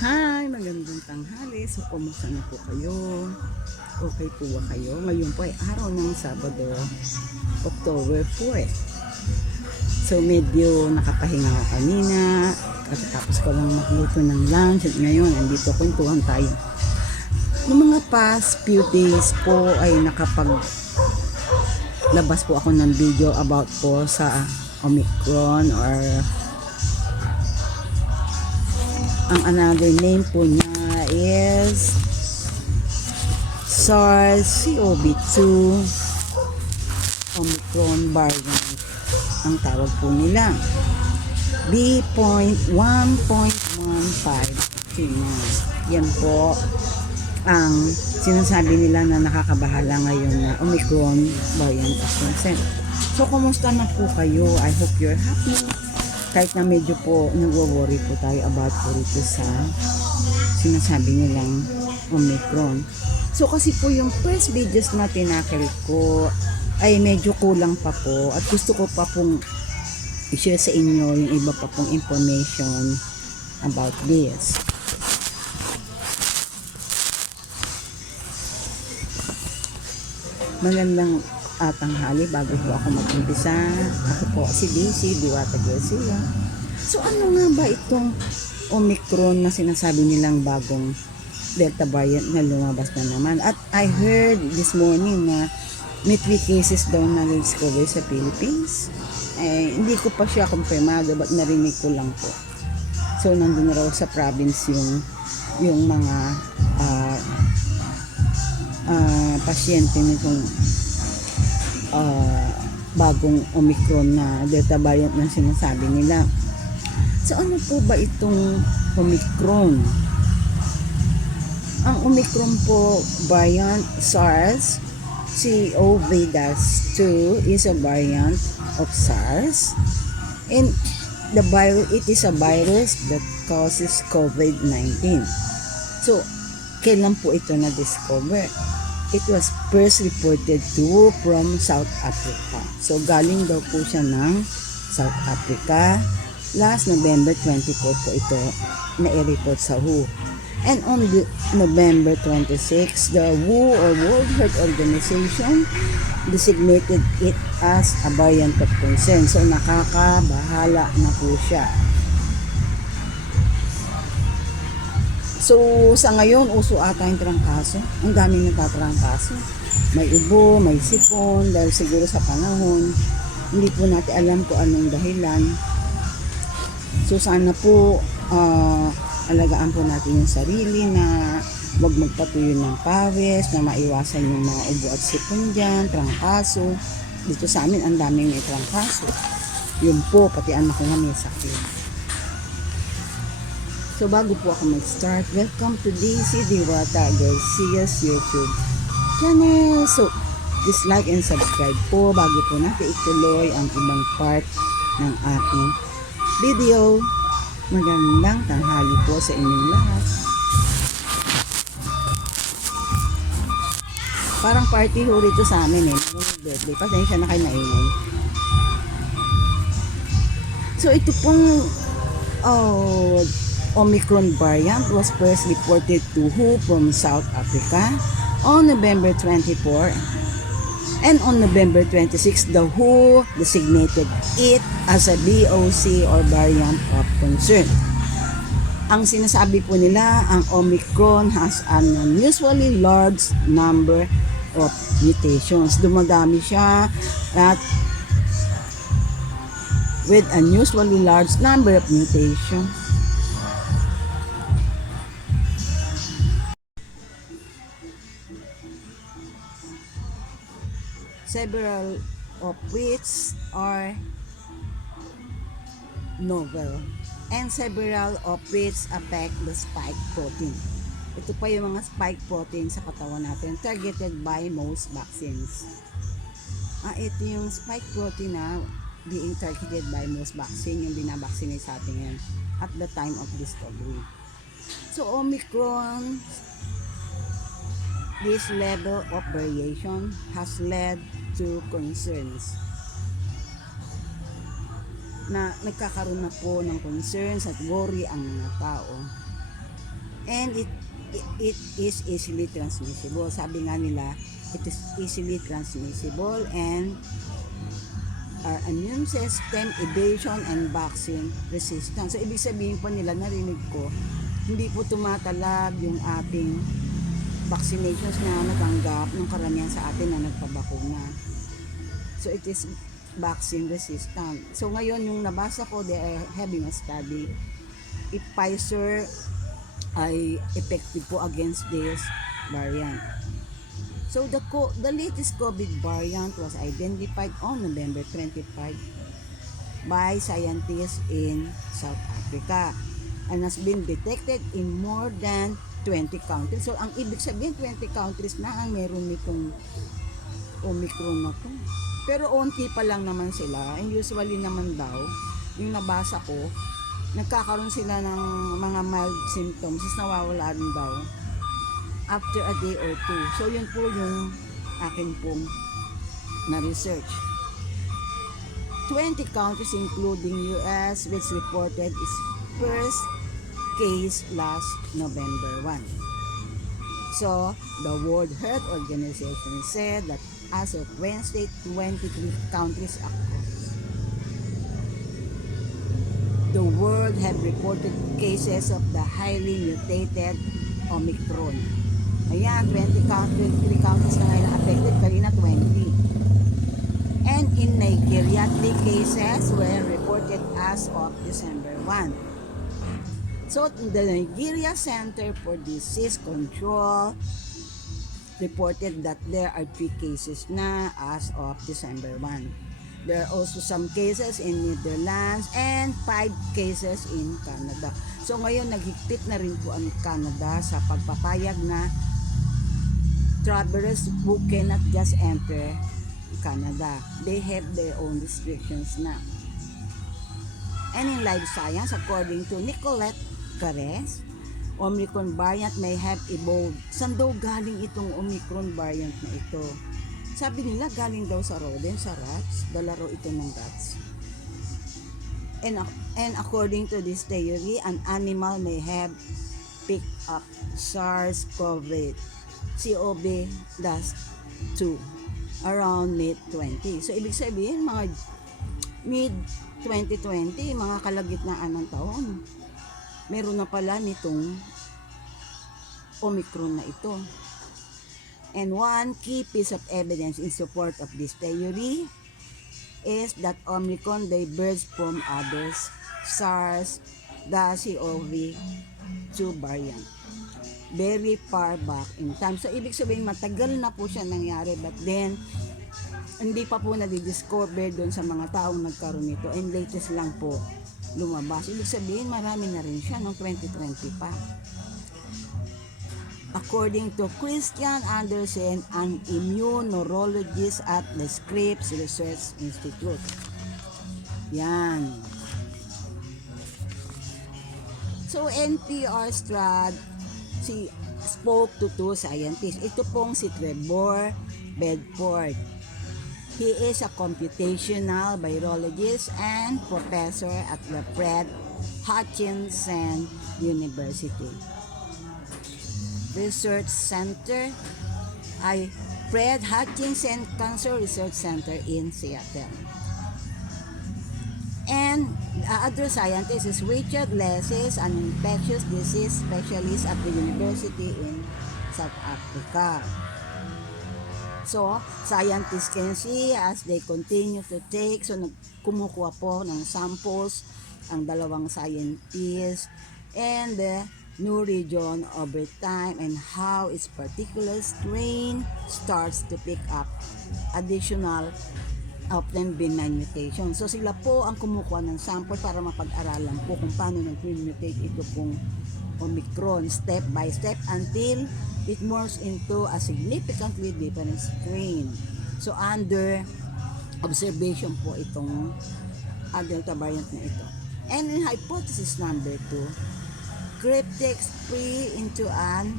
Hi, magandang tanghali. So, kumusta na po kayo? Okay po ba kayo? Ngayon po ay araw ng Sabado, October 4. So, medyo nakapahinga ako kanina. Tapos ko lang magluto ng lunch. At ngayon, andito kwentuhan tayo. Noong mga past few days po ay labas po ako ng video about po sa Omicron or ang another name po niya is SARS-CoV-2 Omicron variant ang tawag po nila B.1.15. Yan po ang sinasabi nila na nakakabahala ngayon na Omicron variant of concern. So, kumusta na po kayo? I hope you're happy. Kahit na medyo po nagwo-worry po tayo about po rito sa sinasabi nilang Omicron. So kasi po yung first videos na tinakil ko ay medyo kulang pa po at gusto ko pa pong i-share sa inyo yung iba pa pong information about this. Magandang tanghali bago po ako mag-umpisa. Ako po si Diwata Garcia. So ano nga ba itong Omicron na sinasabi nilang bagong Delta variant na lumabas na naman? At I heard this morning na may 3 cases daw na discover sa Philippines. Hindi ko pa siya kumpirmado but narinig ko lang po. So nandun raw sa province yung mga pasyente nitong bagong Omicron na Delta variant na sinasabi nila. So ano po ba itong Omicron? Ang Omicron po variant SARS-CoV-2 is a variant of SARS and it is a virus that causes COVID-19. So kailan po ito na-discover? It was first reported from South Africa. So, galing daw po siya ng South Africa. Last November 24 po ito na-report sa WHO. And on November 26, the WHO or World Health Organization designated it as a variant of concern. So, nakakabahala na po siya. So, sa ngayon, uso ata yung trangkaso. Ang daming nagtatrangkaso. May ubo, may sipon, dahil siguro sa panahon, hindi po natin alam kung anong dahilan. So, sana po, alagaan po natin yung sarili na wag magpatuyo ng pawis, na maiwasan yung mga ubo at sipon dyan, trangkaso. Dito sa amin, ang daming may trangkaso. Yun po, pati anak ko nga may sakit. So, bago po ako mag-start, welcome to Diwata Garcia's YouTube channel. So, please like and subscribe po bago po natin ituloy ang ibang part ng ating video. Magandang tanghali po sa inyong lahat. Parang party ho rito sa amin birthday. Pasensya na kayo naingay. So, ito pong Omicron variant was first reported to WHO from South Africa on November 24, and on November 26, the WHO designated it as a VOC or variant of concern. Ang sinasabi po nila, ang Omicron has an unusually large number of mutations. Dumadami siya at with unusually large number of mutations. Several of which are novel and several of which affect the spike protein. Ito pa yung mga spike protein sa katawan natin targeted by most vaccines. Ito yung spike protein na being targeted by most vaccine, yung binabaksinate sa atin yan at the time of discovery. So Omicron, this level of variation has led to concerns na nagkakaroon na po ng concerns at worry ang mga tao. And it is easily transmissible. Sabi nga nila, it is easily transmissible and our immune system, evasion, and vaccine resistance. So, ibig sabihin po nila, narinig ko, hindi po tumatalab yung ating vaccinations na natanggap ng karamihan sa atin na nagpabakuna. So, it is vaccine resistant. So, ngayon, yung nabasa ko, they are having a study if Pfizer ay effective po against this variant. So the latest COVID variant was identified on November 25 by scientists in South Africa and has been detected in more than 20 countries. So ang ibig sabihin 20 countries na ang meron nitong Omicron na to. Pero onti pa lang naman sila, and usually naman daw, yung nabasa ko, nagkakaroon sila ng mga mild symptoms, is nawawala rin daw after a day or two. So yun po yung akin pong na-research. 20 countries including US which reported its first case last November 1. So the World Health Organization said that as of Wednesday, 23 countries across the world have reported cases of the highly mutated Omicron. Ayan, 23 countries na ngayon affected, kanina 20. And in Nigeria, 3 cases were reported as of December 1. So, the Nigeria Center for Disease Control reported that there are 3 cases na as of December 1. There are also some cases in Netherlands and 5 cases in Canada. So ngayon naghigpit na rin po ang Canada sa pagpapayag na travelers who cannot just enter Canada. They have their own restrictions na. And in life science, according to Nicolette Carres, Omicron variant may have evolved. Saan daw galing itong Omicron variant na ito? Sabi nila galing daw sa rodents, sa rats. Dala raw ito ng rats. And according to this theory, an animal may have picked up SARS-CoV-2 around mid-20. So, ibig sabihin, mga mid-2020, mga kalagitnaan ng taon, meron na pala nitong Omicron na ito. And one key piece of evidence in support of this theory is that Omicron diverged from others SARS, the CoV-2 variant very far back in time. So, ibig sabihin, matagal na po siya nangyari, but then, hindi pa po nadidiscover doon sa mga taong nagkaroon nito, and latest lang po lumabas. Ibig sabihin, marami na rin siya noong 2020 pa. According to Christian Andersen, an immunologist at the Scripps Research Institute. Yan. So, NPR Strad, spoke to 2 scientists. Ito pong si Trevor Bedford. He is a computational biologist and professor at the Fred Hutchinson University Research Center ay Fred Hutchinson Cancer Research Center in Seattle. And the other scientist is Richard Leses, an infectious disease specialist at the University in South Africa. So, scientists can see as they continue to take, so kumukuha po ng samples ang dalawang scientists and the new region over time and how its particular strain starts to pick up additional often benign mutation. So sila po ang kumukuha ng sample para mapag-aralan po kung paano nag-mutate ito pong Omicron step by step until it morphs into a significantly different strain. So under observation po itong Delta variant na ito. And in hypothesis number 2, cryptic spree into an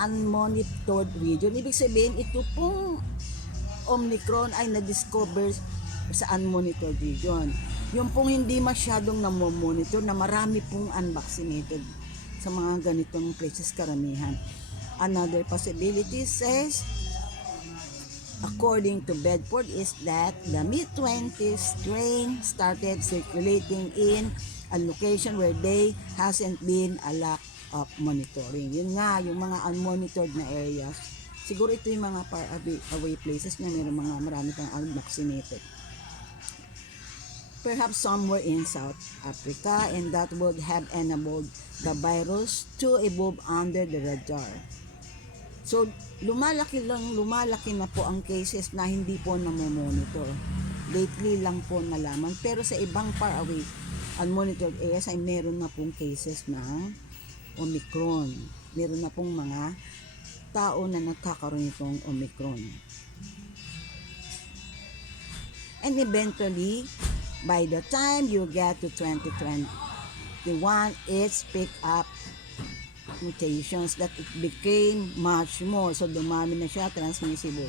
unmonitored region. Ibig sabihin, ito pong Omicron ay na-discover sa unmonitored region. Yung pong hindi masyadong namomonitor na marami pong unvaccinated sa mga ganitong places karamihan. Another possibility says, according to Bedford, is that the mid-20s strain started circulating in a location where there hasn't been a lack of monitoring. Yun nga, yung mga unmonitored na areas. Siguro ito yung mga far away places na mayroong mga marami pang unvaccinated. Perhaps somewhere in South Africa, and that would have enabled the virus to evolve under the radar. So, lumalaki na po ang cases na hindi po namomonitor. Lately lang po nalaman. Pero sa ibang far away, unmonitored areas ay meron na pong cases ng Omicron. Meron na pong mga tao na nagkakaroon itong Omicron. And eventually, by the time you get to 2021, it's picked up mutations that it became much more. So, dumami na siya, transmissible.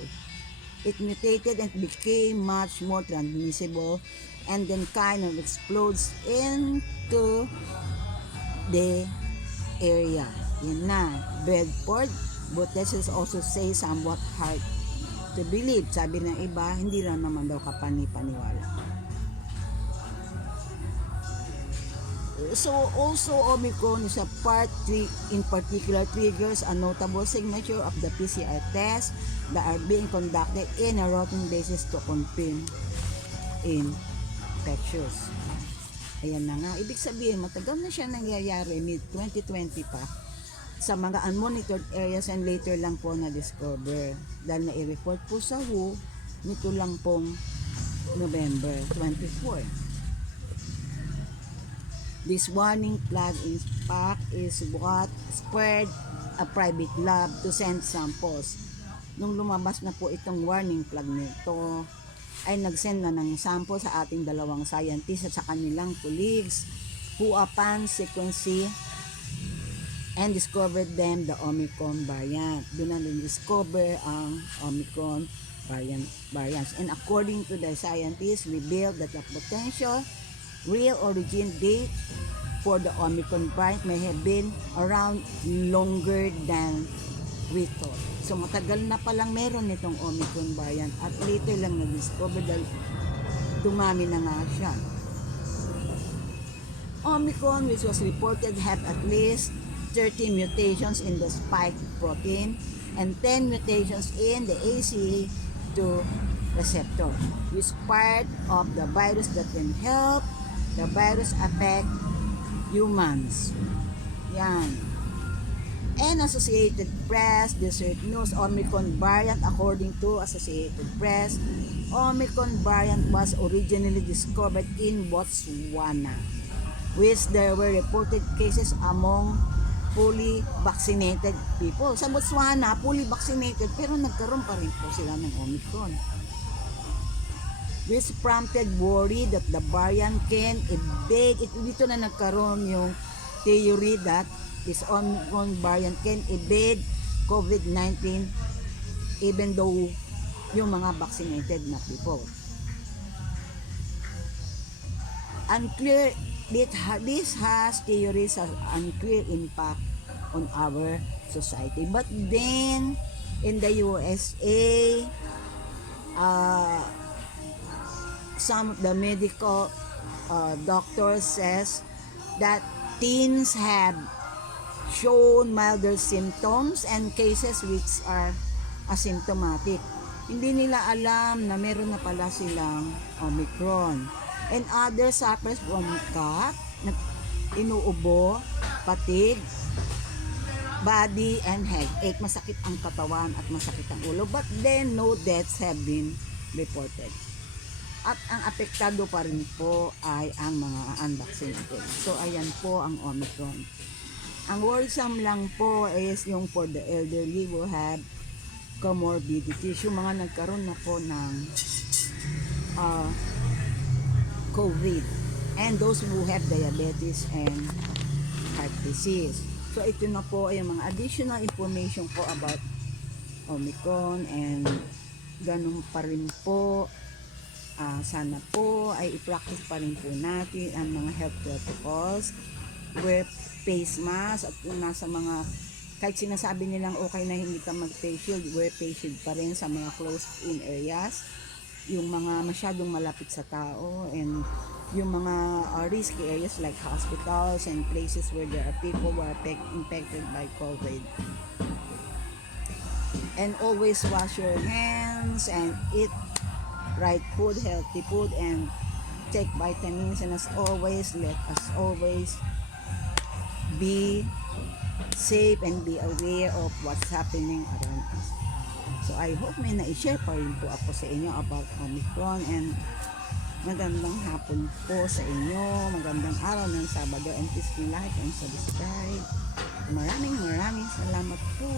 It mutated and became much more transmissible and then kind of explodes into the area. Yun na. Bedford, but this is also say somewhat hard to believe. Sabi ng iba, hindi lang naman daw kapani-paniwala. So also Omicron is a part in particular triggers a notable signature of the PCR tests that are being conducted in a routine basis to confirm infectious. Ayan na nga. Ibig sabihin, matagal na siya nangyayari, mid-2020 pa, sa mga unmonitored areas and later lang po na-discover. Dahil na-report po sa WHO, nito lang pong November 24. This warning flag in fact is what spurred a private lab to send samples. Nung lumabas na po itong warning flag nito, ay nagsend na ng sample sa ating dalawang scientists at sa kanilang colleagues who upon sequencing and discovered them the Omicron variant. Doon na discover ang Omicron variants. And according to the scientists, revealed that the potential real origin date for the Omicron variant may have been around longer than we thought. So matagal na palang meron nitong Omicron variant at later lang na-discover dahil dumami na nga siya. Omicron, which was reported have at least 30 mutations in the spike protein and 10 mutations in the ACE2 receptor, which is part of the virus that can help the virus affect humans. Yan. And Associated Press, Desert News, Omicron variant, according to Associated Press, Omicron variant was originally discovered in Botswana, which there were reported cases among fully vaccinated people. Sa Botswana, fully vaccinated, pero nagkaroon pa rin po sila ng Omicron, which prompted worry that the variant can evade. Dito na nagkaroon yung theory that this Omicron variant can evade COVID-19 even though yung mga vaccinated na people. Unclear, this has theories of unclear impact on our society. But then, in the USA, some of the medical doctors says that teens have shown milder symptoms and cases which are asymptomatic. Hindi nila alam na meron na pala silang Omicron. And others suffers from cough, inuubo, fatigue, body and headache. Masakit ang katawan at masakit ang ulo. But then no deaths have been reported. At ang apektado pa rin po ay ang mga unvaccinated. So ayan po ang Omicron. Ang worrisome lang po is yung for the elderly who have comorbidities, yung mga nagkaroon na po ng COVID, and those who have diabetes and heart disease. So ito na po ay mga additional information po about Omicron, and ganun pa rin po. Sana po ay i-practice pa rin po natin ang mga health protocols where face mask, at kung nasa mga, kahit sinasabi nilang okay na hindi ka mag-face shield, wear face shield pa rin sa mga closed in areas, yung mga masyadong malapit sa tao, and yung mga risky areas like hospitals and places where there are people who are infected by COVID. And always wash your hands and eat right food, healthy food, and take vitamins. And as always, let us always be safe and be aware of what's happening around us. So I hope may na-share pa rin po ako sa inyo about Omicron, and magandang hapon po sa inyo, magandang araw ng Sabado, and please like and subscribe. Maraming salamat po.